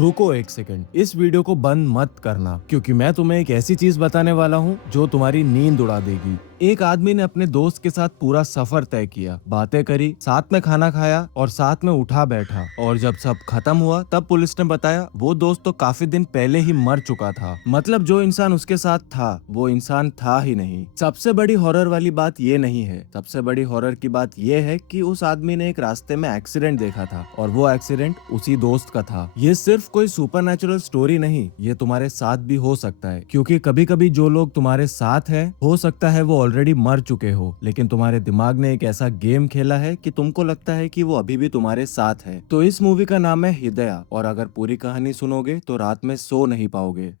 रुको एक सेकंड, इस वीडियो को बंद मत करना क्योंकि मैं तुम्हें एक ऐसी चीज बताने वाला हूँ जो तुम्हारी नींद उड़ा देगी। एक आदमी ने अपने दोस्त के साथ पूरा सफर तय किया, बातें करी, साथ में खाना खाया और साथ में उठा बैठा, और जब सब खत्म हुआ तब पुलिस ने बताया वो दोस्त तो काफी दिन पहले ही मर चुका था। मतलब जो इंसान उसके साथ था वो इंसान था ही नहीं। सबसे बड़ी हॉरर वाली बात ये नहीं है, सबसे बड़ी हॉरर की बात ये है कि उस आदमी ने एक रास्ते में एक्सीडेंट देखा था और वो एक्सीडेंट उसी दोस्त का था। ये सिर्फ कोई सुपरनैचुरल स्टोरी नहीं, ये तुम्हारे साथ भी हो सकता है, क्योंकि कभी कभी जो लोग तुम्हारे साथ है हो सकता है वो ऑलरेडी मर चुके हो, लेकिन तुम्हारे दिमाग ने एक ऐसा गेम खेला है कि तुमको लगता है कि वो अभी भी तुम्हारे साथ है। तो इस मूवी का नाम है हिदया, और अगर पूरी कहानी सुनोगे तो रात में सो नहीं पाओगे।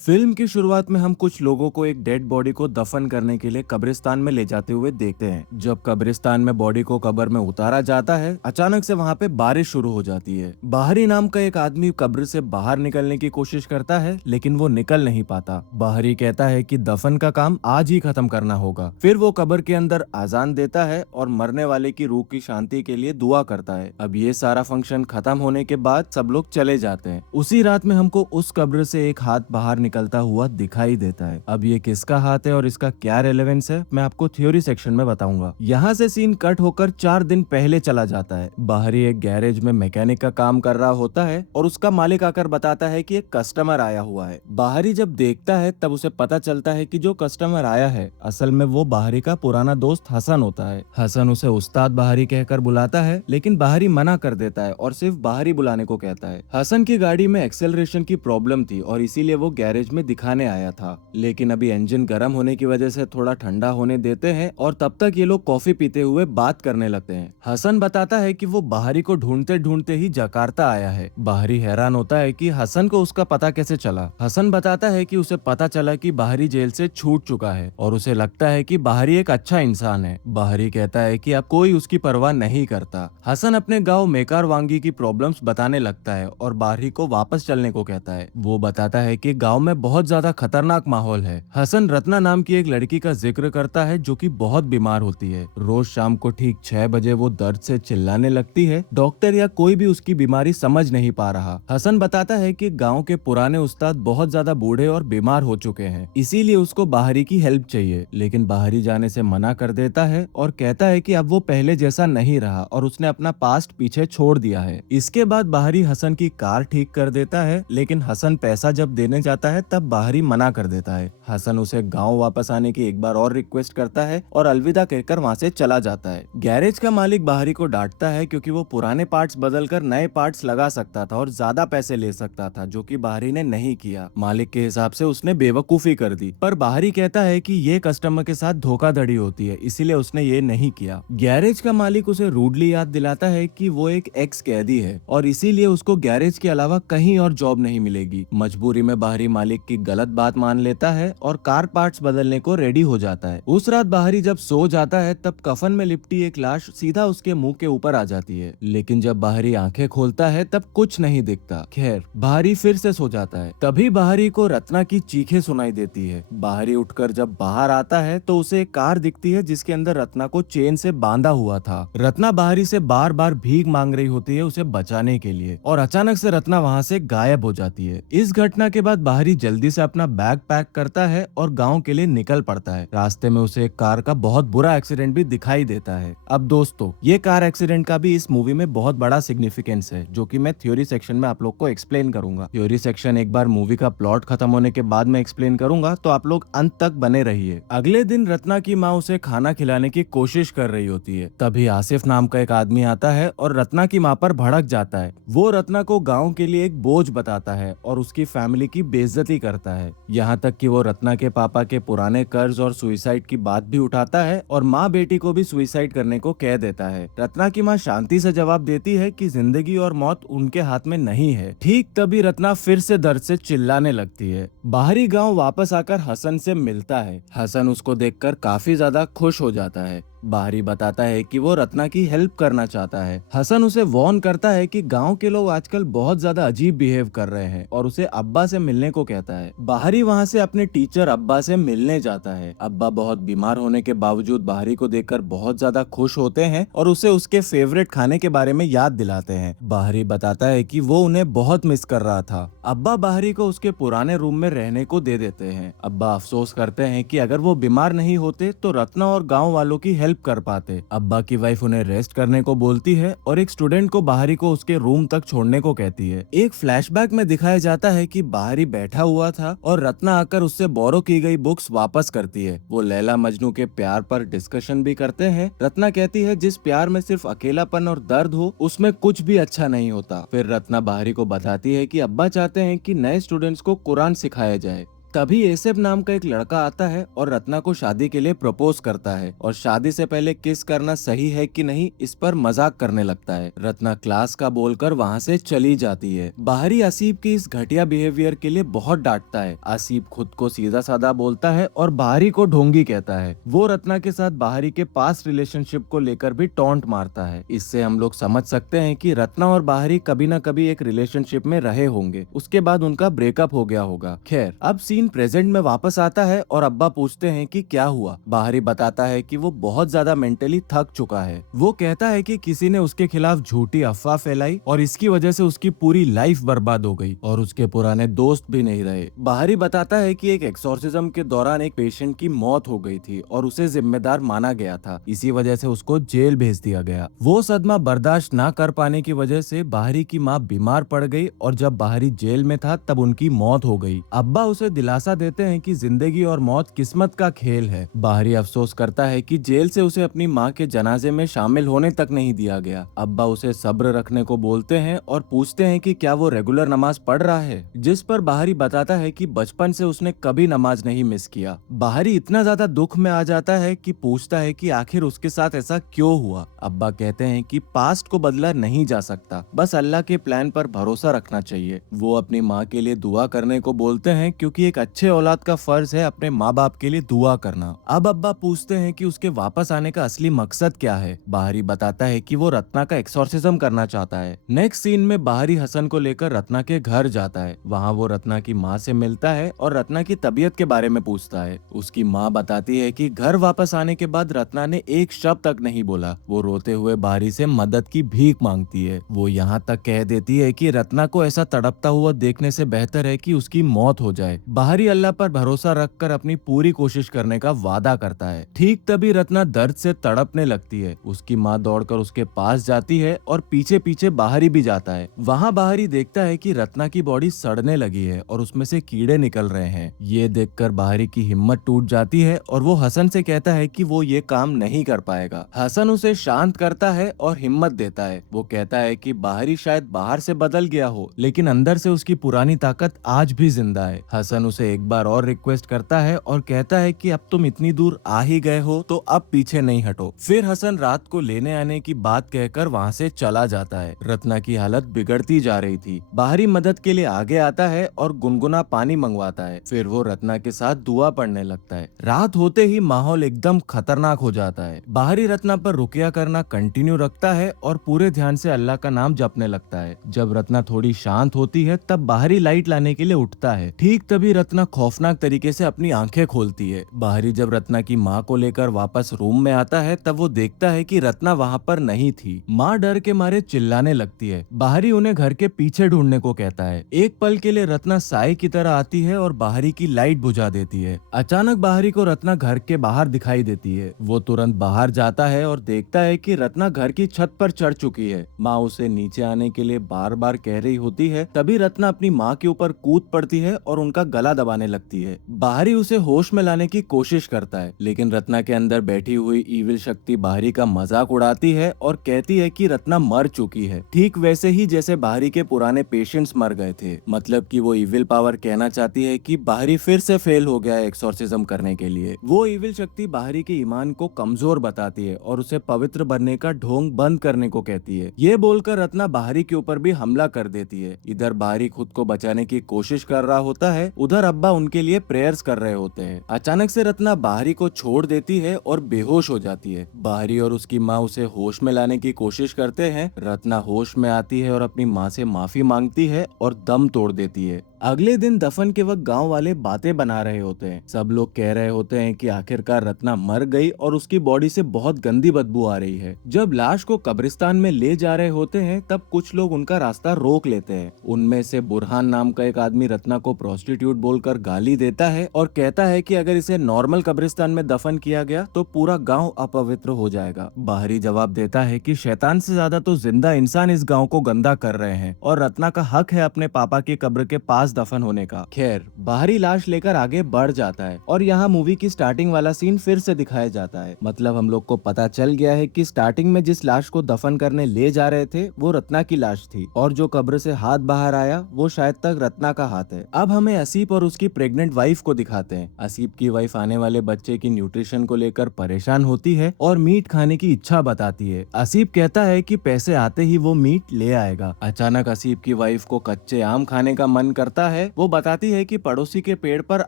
फिल्म की शुरुआत में हम कुछ लोगों को एक डेड बॉडी को दफन करने के लिए कब्रिस्तान में ले जाते हुए देखते हैं। जब कब्रिस्तान में बॉडी को कब्र में उतारा जाता है, अचानक से वहाँ पे बारिश शुरू हो जाती है। बाहरी नाम का एक आदमी कब्र से बाहर निकलने की कोशिश करता है, लेकिन वो निकल नहीं पाता। बाहरी कहता है कि दफन का काम आज ही खत्म करना होगा। फिर वो कब्र के अंदर आजान देता है और मरने वाले की रूह की शांति के लिए दुआ करता है। अब ये सारा फंक्शन खत्म होने के बाद सब लोग चले जाते हैं। उसी रात में हमको उस कब्र से एक हाथ बाहर निकलता हुआ दिखाई देता है। अब ये किसका हाथ है और इसका क्या रेलेवेंस है, मैं आपको थ्योरी सेक्शन में बताऊंगा। यहाँ से सीन कट होकर 4 दिन पहले चला जाता है। बाहरी एक गैरेज में मैकेनिक का काम कर रहा होता है और उसका मालिक आकर बताता है कि एक कस्टमर आया हुआ है। बाहरी जब देखता है तब उसे पता चलता है कि जो कस्टमर आया है असल में वो बाहरी का पुराना दोस्त हसन होता है। हसन उसे उस्ताद बाहरी कहकर बुलाता है, लेकिन बाहरी मना कर देता है और सिर्फ बाहरी बुलाने को कहता है। हसन की गाड़ी में एक्सेलरेशन की प्रॉब्लम थी और इसीलिए वो गैरेज में दिखाने आया था, लेकिन अभी इंजन गर्म होने की वजह से थोड़ा ठंडा होने देते हैं और तब तक ये लोग कॉफी पीते हुए बात करने लगते हैं। हसन बताता है कि वो बाहरी को ढूंढते ढूंढते ही जकार्ता आया है। बाहरी हैरान होता है कि हसन को उसका पता कैसे चला। हसन बताता है कि उसे पता चला कि बाहरी जेल से छूट चुका है और उसे लगता है कि बाहरी एक अच्छा इंसान है। बाहरी कहता है कि अब कोई उसकी परवाह नहीं करता। हसन अपने गाँव मेकार वांगी की प्रॉब्लम्स बताने लगता है और बाहरी को वापस चलने को कहता है। वो बताता है कि गाँव में बहुत ज्यादा खतरनाक माहौल है। हसन रत्ना नाम की एक लड़की का जिक्र करता है जो कि बहुत बीमार होती है। रोज शाम को ठीक 6 बजे वो दर्द से चिल्लाने लगती है। डॉक्टर या कोई भी उसकी बीमारी समझ नहीं पा रहा। हसन बताता है कि गांव के पुराने उस्ताद बहुत ज्यादा बूढ़े और बीमार हो चुके हैं, इसीलिए उसको बाहरी की हेल्प चाहिए, लेकिन बाहरी जाने से मना कर देता है और कहता है कि अब वो पहले जैसा नहीं रहा और उसने अपना पास्ट पीछे छोड़ दिया है। इसके बाद बाहरी हसन की कार ठीक कर देता है, लेकिन हसन पैसा जब देने जाता है तब बाहरी मना कर देता है। हसन उसे गांव वापस आने की एक बार और रिक्वेस्ट करता है और अलविदा कहकर वहां से चला जाता है। गैरेज का मालिक बाहरी को डांटता है क्योंकि वो पुराने पार्ट्स बदलकर नए पार्ट्स लगा सकता था और ज्यादा पैसे ले सकता था, जो कि बाहरी ने नहीं किया। मालिक के हिसाब से उसने बेवकूफी कर दी, पर बाहरी कहता है कि ये कस्टमर के साथ धोखाधड़ी होती है, इसीलिए उसने ये नहीं किया। गैरेज का मालिक उसे रूडली याद दिलाता है कि वो एक एक्स कैदी है और इसीलिए उसको गैरेज के अलावा कहीं और जॉब नहीं मिलेगी। मजबूरी में बाहरी मालिक की गलत बात मान लेता है और कार पार्ट्स बदलने को रेडी हो जाता है। उस रात बाहरी जब सो जाता है तब कफन में लिपटी एक लाश सीधा उसके मुंह के ऊपर आ जाती है, लेकिन जब बाहरी आंखें खोलता है तब कुछ नहीं दिखता। खैर, बाहरी फिर से सो जाता है। तभी बाहरी को रत्ना की चीखें सुनाई देती है। बाहरी उठकर जब बाहर आता है तो उसे एक कार दिखती है जिसके अंदर रत्ना को चेन से बांधा हुआ था। रत्ना बाहरी से बार बार भीख मांग रही होती है उसे बचाने के लिए, और अचानक से रत्ना वहाँ से गायब हो जाती है। इस घटना के बाद बाहरी जल्दी से अपना बैग पैक करता है और गांव के लिए निकल पड़ता है। रास्ते में उसे एक कार का बहुत बुरा एक्सीडेंट भी दिखाई देता है। अब दोस्तों, ये कार एक्सीडेंट का भी इस मूवी में बहुत बड़ा सिग्निफिकेंस है, जो कि मैं थ्योरी सेक्शन में आप लोग को एक्सप्लेन करूंगा। थ्योरी सेक्शन एक बार मूवी का प्लॉट खत्म होने के बाद में एक्सप्लेन करूंगा, तो आप लोग अंत तक बने रहिए। अगले दिन रत्ना की माँ उसे खाना खिलाने की कोशिश कर रही होती है। तभी आसिफ नाम का एक आदमी आता है और रत्ना की माँ पर भड़क जाता है। वो रत्ना को गाँव के लिए एक बोझ बताता है और उसकी फैमिली की बेइज्जती करता है। यहाँ तक कि वो रत्ना के पापा के पुराने कर्ज और सुइसाइड की बात भी उठाता है और माँ बेटी को भी सुइसाइड करने को कह देता है। रत्ना की माँ शांति से जवाब देती है कि जिंदगी और मौत उनके हाथ में नहीं है। ठीक तभी रत्ना फिर से दर्द से चिल्लाने लगती है। बाहरी गांव वापस आकर हसन से मिलता है। हसन उसको देखकर काफी ज्यादा खुश हो जाता है। बाहरी बताता है कि वो रत्ना की हेल्प करना चाहता है। हसन उसे वार्न करता है कि गांव के लोग आजकल बहुत ज्यादा अजीब बिहेव कर रहे हैं और उसे अब्बा से मिलने को कहता है। बाहरी वहाँ से अपने टीचर अब्बा से मिलने जाता है। अब्बा बहुत बीमार होने के बावजूद बाहरी को देखकर बहुत ज्यादा खुश होते हैं और उसे उसके फेवरेट खाने के बारे में याद दिलाते हैं। बाहरी बताता है कि वो उन्हें बहुत मिस कर रहा था। अब्बा बाहरी को उसके पुराने रूम में रहने को दे देते हैं। अब्बा अफसोस करते हैं कि अगर वो बीमार नहीं होते तो रत्ना और गांव वालों की हेल्प कर पाते। अब्बा की वाइफ उन्हें रेस्ट करने को बोलती है और एक स्टूडेंट को बाहरी को उसके रूम तक छोड़ने को कहती है। एक फ्लैशबैक में दिखाया जाता है कि बाहरी बैठा हुआ था और रत्ना आकर उससे बोरो की गई बुक्स वापस करती है। वो लैला मजनू के प्यार पर डिस्कशन भी करते हैं। रत्ना कहती है जिस प्यार में सिर्फ अकेलापन और दर्द हो उसमें कुछ भी अच्छा नहीं होता। फिर रत्ना बाहरी को बताती है कि अब्बा चाहते हैं कि नए स्टूडेंट्स को कुरान सिखाया जाए। तभी एसेफ नाम का एक लड़का आता है और रत्ना को शादी के लिए प्रपोज करता है और शादी से पहले किस करना सही है कि नहीं इस पर मजाक करने लगता है। रत्ना क्लास का बोलकर वहाँ से चली जाती है। बाहरी आसिफ की इस घटिया बिहेवियर के लिए बहुत डांटता है। आसिफ खुद को सीधा साधा बोलता है और बाहरी को ढोंगी कहता है। वो रत्ना के साथ बाहरी के पास्ट रिलेशनशिप को लेकर भी टॉन्ट मारता है। इससे हम लोग समझ सकते हैं कि रत्ना और बाहरी कभी न कभी एक रिलेशनशिप में रहे होंगे। उसके बाद उनका ब्रेकअप हो गया होगा। खैर अब सीन प्रेजेंट में वापस आता है और अब्बा पूछते हैं कि क्या हुआ। बाहरी बताता है कि वो बहुत ज्यादा मेंटली थक चुका है। वो कहता है कि किसी ने उसके खिलाफ झूठी अफवाह फैलाई और इसकी वजह से उसकी पूरी लाइफ बर्बाद हो गई और उसके पुराने दोस्त भी नहीं रहे। बाहरी बताता है कि एक एक्सोर्सिज्म के दौरान एक पेशेंट की मौत हो गई थी और उसे जिम्मेदार माना गया था। इसी वजह से उसको जेल भेज दिया गया। वो सदमा बर्दाश्त न कर पाने की वजह से बाहरी की माँ बीमार पड़ गई और जब बाहरी जेल में था तब उनकी मौत हो गई। अब्बा उसे दिलासा देते हैं कि जिंदगी और मौत किस्मत का खेल है। बाहरी अफसोस करता है कि जेल से उसे अपनी माँ के जनाजे में शामिल होने तक नहीं दिया गया। अब्बा उसे सब्र रखने को बोलते हैं और पूछते हैं कि क्या वो रेगुलर नमाज पढ़ रहा है, जिस पर बाहरी बताता है कि बचपन से उसने कभी नमाज नहीं मिस किया। बाहरी इतना ज्यादा दुख में आ जाता है कि पूछता है कि आखिर उसके साथ ऐसा क्यों हुआ। अब्बा कहते हैं कि पास्ट को बदला नहीं जा सकता, बस अल्लाह के प्लान पर भरोसा रखना चाहिए। वो अपनी माँ के लिए दुआ करने को बोलते हैं क्योंकि एक अच्छे औलाद का फर्ज है अपने माँ बाप के लिए दुआ करना। अब अब्बा पूछते हैं कि उसके वापस आने का असली मकसद क्या है। बाहरी बताता है कि वो रत्ना का एक्सोर्सिज्म करना चाहता है। नेक्स्ट सीन में बाहरी हसन को लेकर रत्ना के घर जाता है। वहाँ वो रत्ना की माँ से मिलता है और रत्ना की तबीयत के बारे में पूछता है। उसकी माँ बताती है कि घर वापस आने के बाद रत्ना ने एक शब्द तक नहीं बोला। वो रोते हुए बाहरी से मदद की भीख मांगती है। वो यहाँ तक कह देती है कि रत्ना को ऐसा तड़पता हुआ देखने से बेहतर है कि उसकी मौत हो जाए। बाहरी अल्लाह पर भरोसा रखकर अपनी पूरी कोशिश करने का वादा करता है। ठीक तभी रत्ना दर्द से तड़पने लगती है। उसकी माँ दौड़कर उसके पास जाती है और पीछे पीछे बाहरी भी जाता है। वहाँ बाहरी देखता है कि रत्ना की बॉडी सड़ने लगी है और उसमें से कीड़े निकल रहे हैं। ये देखकर बाहरी की हिम्मत टूट जाती है और वो हसन से कहता है कि वो ये काम नहीं कर पाएगा। हसन उसे शांत करता है और हिम्मत देता है। वो कहता है कि बाहरी शायद बाहर से बदल गया हो लेकिन अंदर से उसकी पुरानी ताकत आज भी जिंदा है। हसन उसे एक बार और रिक्वेस्ट करता है और कहता है कि अब तुम इतनी दूर आ ही गए हो तो अब पीछे नहीं हटो। फिर हसन रात को लेने आने की बात कहकर वहाँ से चला जाता है। रत्ना की हालत बिगड़ती जा रही थी। बाहरी मदद के लिए आगे आता है और गुनगुना पानी मंगवाता है। फिर वो रत्ना के साथ दुआ पढ़ने लगता है। रात होते ही माहौल एकदम खतरनाक हो जाता है। बाहरी रत्ना पर रुकिया करना कंटिन्यू रखता है और पूरे ध्यान से अल्लाह का नाम जपने लगता है। जब रत्ना थोड़ी शांत होती है तब बाहरी लाइट लाने के लिए उठता है। ठीक तभी रत्ना खौफनाक तरीके से अपनी आंखें खोलती है। बाहरी जब रत्ना की माँ को लेकर वापस रूम में आता है तब वो देखता है कि रत्ना वहाँ पर नहीं थी। माँ डर के मारे चिल्लाने लगती है। बाहरी उन्हें घर के पीछे ढूंढने को कहता है। एक पल के लिए रत्ना साए की तरह आती है और बाहरी की लाइट बुझा देती है। अचानक बाहरी को रत्ना घर के बाहर दिखाई देती है। वो तुरंत बाहर जाता है और देखता है कि रत्ना घर की छत पर चढ़ चुकी है। माँ उसे नीचे आने के लिए बार बार कह रही होती है। तभी रत्ना अपनी माँ के ऊपर कूद पड़ती है और उनका गला दबाने लगती है। बाहरी उसे होश में लाने की कोशिश करता है लेकिन रत्ना के अंदर बैठी हुई ईविल शक्ति बाहरी का मजाक उड़ाती है और कहती है कि रत्ना मर चुकी है, ठीक वैसे ही जैसे बाहरी के पुराने पेशेंट्स मर गए थे। मतलब कि वो ईविल पावर कहना चाहती है कि बाहरी फिर से फेल हो गया है एक्सोर्सिज्म करने के लिए। वो ईविल शक्ति बाहरी के ईमान को कमजोर बताती है और उसे पवित्र बनने का ढोंग बंद करने को कहती है। ये बोलकर रत्ना बाहरी के ऊपर भी हमला कर देती है। इधर बाहरी खुद को बचाने की कोशिश कर रहा होता है, उधर उधर अब्बा उनके लिए प्रेयर्स कर रहे होते हैं। अचानक से रत्ना बाहरी को छोड़ देती है और बेहोश हो जाती है। बाहरी और उसकी माँ उसे होश में लाने की कोशिश करते हैं। रत्ना होश में आती है और अपनी माँ से माफी मांगती है और दम तोड़ देती है। अगले दिन दफन के वक्त गांव वाले बातें बना रहे होते हैं। सब लोग कह रहे होते हैं कि आखिरकार रत्ना मर गई और उसकी बॉडी से बहुत गंदी बदबू आ रही है। जब लाश को कब्रिस्तान में ले जा रहे होते हैं तब कुछ लोग उनका रास्ता रोक लेते हैं। उनमें से बुरहान नाम का एक आदमी रत्ना को प्रोस्टिट्यूट बोलकर गाली देता है और कहता है कि अगर इसे नॉर्मल कब्रिस्तान में दफन किया गया तो पूरा गाँव अपवित्र हो जाएगा। बाहरी जवाब देता है कि शैतान से ज्यादा तो जिंदा इंसान इस गाँव को गंदा कर रहे हैं और रत्ना का हक है अपने पापा की कब्र के पास दफन होने का। खैर, बाहरी लाश लेकर आगे बढ़ जाता है और यहाँ मूवी की स्टार्टिंग वाला सीन फिर से दिखाया जाता है। मतलब हम लोग को पता चल गया है कि स्टार्टिंग में जिस लाश को दफन करने ले जा रहे थे वो रत्ना की लाश थी और जो कब्र से हाथ बाहर आया वो शायद तक रत्ना का हाथ है। अब हमें असीप और उसकी प्रेग्नेंट वाइफ को दिखाते हैं। असीप की वाइफ आने वाले बच्चे की न्यूट्रिशन को लेकर परेशान होती है और मीट खाने की इच्छा बताती है। असीप कहता है कि पैसे आते ही वो मीट ले आएगा। अचानक असीप की वाइफ को कच्चे आम खाने का मन करता है। वो बताती है कि पड़ोसी के पेड़ पर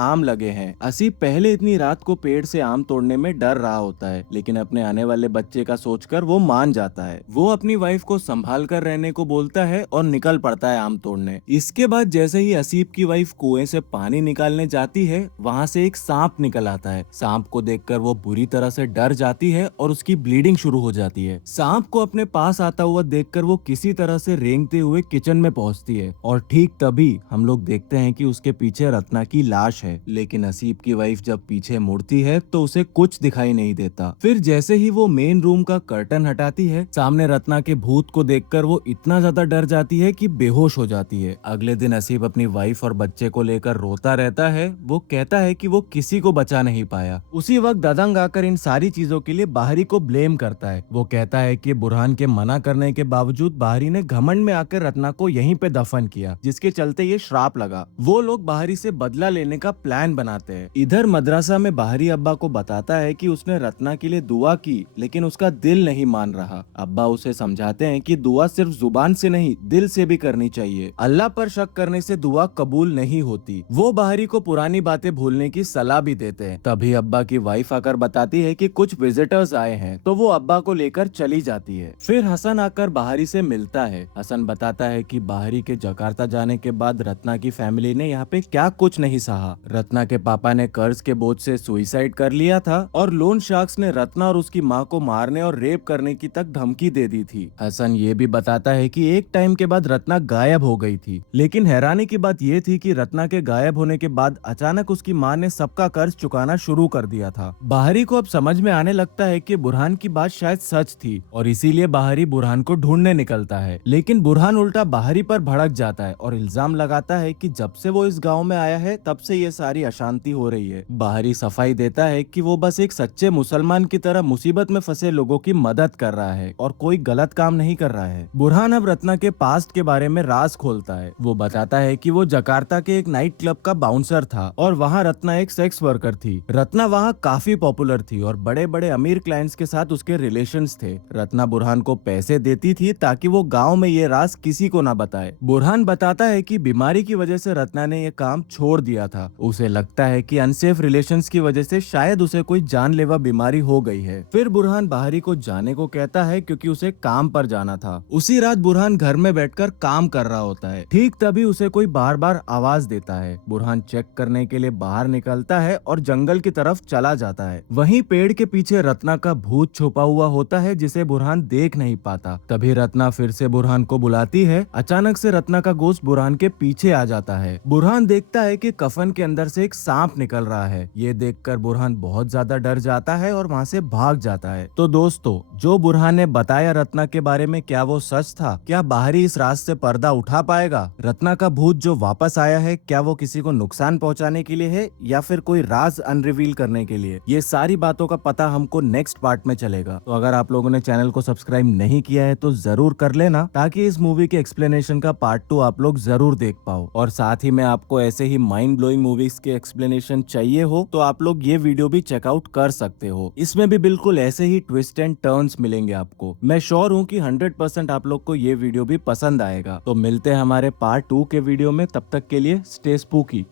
आम लगे हैं। असीप पहले इतनी रात को पेड़ से आम तोड़ने में डर रहा होता है, लेकिन अपने आने वाले बच्चे का सोचकर वो मान जाता है। वो अपनी वाइफ को संभाल कर रहने को बोलता है और निकल पड़ता है आम तोड़ने। इसके बाद जैसे ही असीप की वाइफ कुएं से पानी निकालने जाती है, वहाँ से एक सांप निकल आता है। सांप को देखकर वो बुरी तरह से डर जाती है और उसकी ब्लीडिंग शुरू हो जाती है। सांप को अपने पास आता हुआ देखकर वो किसी तरह से रेंगते हुए किचन में पहुँचती है और ठीक तभी हम लोग देखते हैं कि उसके पीछे रत्ना की लाश है। लेकिन असीप की वाइफ जब पीछे मुड़ती है तो उसे कुछ दिखाई नहीं देता। फिर जैसे ही वो मेन रूम का कर्टन हटाती है, सामने रत्ना के भूत को देखकर वो इतना ज्यादा डर जाती है कि बेहोश हो जाती है। अगले दिन असीप अपनी वाइफ और बच्चे को लेकर रोता रहता है। वो कहता है कि वो किसी को बचा नहीं पाया। उसी वक्त ददंग आकर इन सारी चीजों के लिए बाहरी को ब्लेम करता है। वो कहता है कि बुरहान के मना करने के बावजूद बाहरी ने घमंड में आकर रत्ना को यहीं पे दफन किया, जिसके चलते ये श्राप लगा। वो लोग बाहरी से बदला लेने का प्लान बनाते हैं। इधर मदरसा में बाहरी अब्बा को बताता है कि उसने रत्ना के लिए दुआ की, लेकिन उसका दिल नहीं मान रहा। अब्बा उसे समझाते हैं कि दुआ सिर्फ जुबान से नहीं, दिल से भी करनी चाहिए। अल्लाह पर शक करने से दुआ कबूल नहीं होती। वो बाहरी को पुरानी बातें भूलने की सलाह भी देते हैं। तभी अब्बा की वाइफ आकर बताती है कि कुछ विजिटर्स आए हैं, तो वो अब्बा को लेकर चली जाती है। फिर हसन आकर बाहरी से मिलता है। हसन बताता है कि बाहरी के जकार्ता जाने के बाद रत्ना की फैमिली ने यहाँ पे क्या कुछ नहीं सहा। रत्ना के पापा ने कर्ज के बोझ से सुइसाइड कर लिया था और लोन शार्क्स ने रत्ना और उसकी माँ को मारने और रेप करने की तक धमकी दे दी थी। हसन ये भी बताता है कि एक टाइम के बाद रत्ना गायब हो गई थी, लेकिन हैरानी की बात ये थी कि रत्ना के गायब होने के बाद अचानक उसकी माँ ने सबका कर्ज चुकाना शुरू कर दिया था। बाहरी को अब समझ में आने लगता है कि बुरहान की बात शायद सच थी और इसीलिए बाहरी बुरहान को ढूंढने निकलता है। लेकिन बुरहान उल्टा बाहरी पर भड़क जाता है और इल्जाम लगाता है कि जब से वो इस गांव में आया है तब से ये सारी अशांति हो रही है। बाहरी सफाई देता है कि वो बस एक सच्चे मुसलमान की तरह मुसीबत में फंसे लोगों की मदद कर रहा है और कोई गलत काम नहीं कर रहा है। बुरहान अब रत्ना के पास्ट के बारे में राज खोलता है। वो बताता है कि वो जकार्ता के एक नाइट क्लब का बाउंसर था और वहाँ रत्ना एक सेक्स वर्कर थी। रत्ना वहाँ काफी पॉपुलर थी और बड़े बड़े अमीर क्लाइंट्स के साथ उसके रिलेशंस थे। रत्ना बुरहान को पैसे देती थी ताकि वो गाँव में ये राज किसी को न बताए। बुरहान बताता है कि बीमारी की वजह से रत्ना ने ये काम छोड़ दिया था। उसे लगता है कि अनसेफ रिलेशंस की वजह से शायद उसे कोई जानलेवा बीमारी हो गई है। फिर बुरहान बाहरी को जाने को कहता है क्योंकि उसे काम पर जाना था। उसी रात बुरहान घर में बैठकर काम कर रहा होता है। ठीक तभी उसे कोई बार बार आवाज देता है। बुरहान चेक करने के लिए बाहर निकलता है और जंगल की तरफ चला जाता है। वहीं पेड़ के पीछे रत्ना का भूत छुपा हुआ होता है जिसे बुरहान देख नहीं पाता। तभी रत्ना फिर से बुरहान को बुलाती है। अचानक से रत्ना का गोश्त बुरहान के पीछे आ जाता है। बुरहान देखता है कि कफन के अंदर से एक सांप निकल रहा है। ये देखकर बुरहान बहुत ज्यादा डर जाता है और वहाँ से भाग जाता है। तो दोस्तों, जो बुरहान ने बताया रत्ना के बारे में, क्या वो सच था? क्या बाहरी इस राज से पर्दा उठा पाएगा? रत्ना का भूत जो वापस आया है, क्या वो किसी को नुकसान पहुंचाने के लिए है या फिर कोई राज अनरिवील करने के लिए? ये सारी बातों का पता हमको नेक्स्ट पार्ट में चलेगा। तो अगर आप लोगों ने चैनल को सब्सक्राइब नहीं किया है तो जरूर कर लेना, ताकि इस मूवी के एक्सप्लेनेशन का पार्ट 2 आप लोग जरूर देख पाओ। और साथ ही में आपको ऐसे ही माइंड ब्लोइंग मूवीज के एक्सप्लेनेशन चाहिए हो तो आप लोग ये वीडियो भी चेकआउट कर सकते हो। इसमें भी बिल्कुल ऐसे ही ट्विस्ट एंड टर्न्स मिलेंगे आपको। मैं श्योर हूँ कि 100% आप लोग को ये वीडियो भी पसंद आएगा। तो मिलते हैं हमारे पार्ट 2 के वीडियो में। तब तक के लिए स्टे स्पूकी।